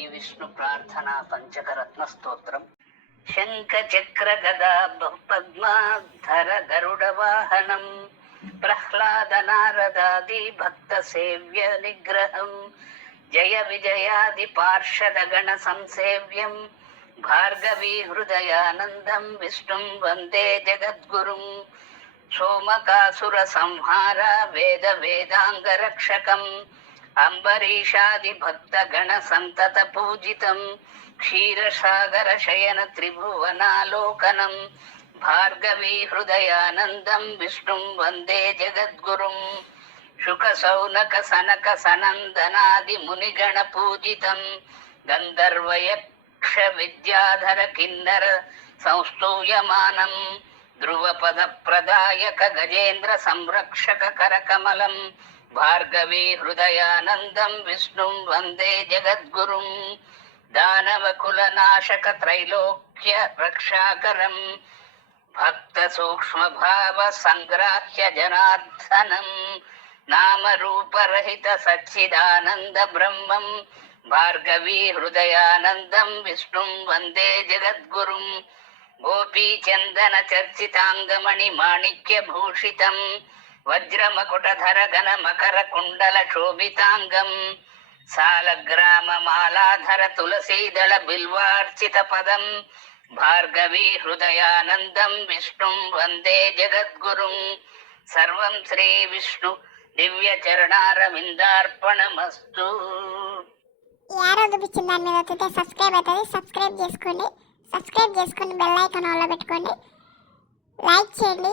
श्रीविष्णुप्रार्थना पञ्चकरत्नस्तोत्रम् शङ्खचक्र गदा बहुपद्मा धर गरुडवाहनम् प्रह्लाद नारदादि निग्रहम् जय विजयादि भार्गवी हृदयानन्दम् विष्णुम् वन्दे जगद्गुरुम् सोमकासुर अम्बरीषादिभक्तगणसन्ततपूजितम् क्षीरसागर शयन त्रिभुवनालोकनम् भार्गवी हृदयानन्दम् विष्णुं वन्दे जगद्गुरुम् सनक गन्धर्वयक्षविद्याधर पूजितं। विद्याधर किन्नर संस्तूयमानम् ध्रुवपदप्रदायक गजेन्द्र संरक्षक करकमलम् भार्गवी हृदयानन्दं विष्णुं वन्दे जगद्गुरुं दानवकुलनाशकत्रैलोक्य रक्षाकरं भक्तसूक्ष्मभावसङ्ग्राह्य जनार्दनम् नामरूपरहितसच्चिदानन्द भार्गवी हृदयानन्दं विष्णुं वन्दे जगद्गुरुं गोपीचन्दनचर्चिताङ्गमणि भूषितम् వజ్రమకుటర ఘన మకర కుండల శోభితాంగం సాల గ్రామ మాలాధర తులసీదళ బిల్వార్చిత పదం భార్గవి హృదయానందం విష్ణుం వందే జగద్గురు సర్వం శ్రీ విష్ణు దివ్య చరణారవిందార్పణమస్తు సబ్స్క్రైబ్ అవుతుంది సబ్స్క్రైబ్ చేసుకోండి సబ్స్క్రైబ్ చేసుకొని బెల్ ఐకాన్ ఆల్లో పెట్టుకోండి లైక్ చేయండి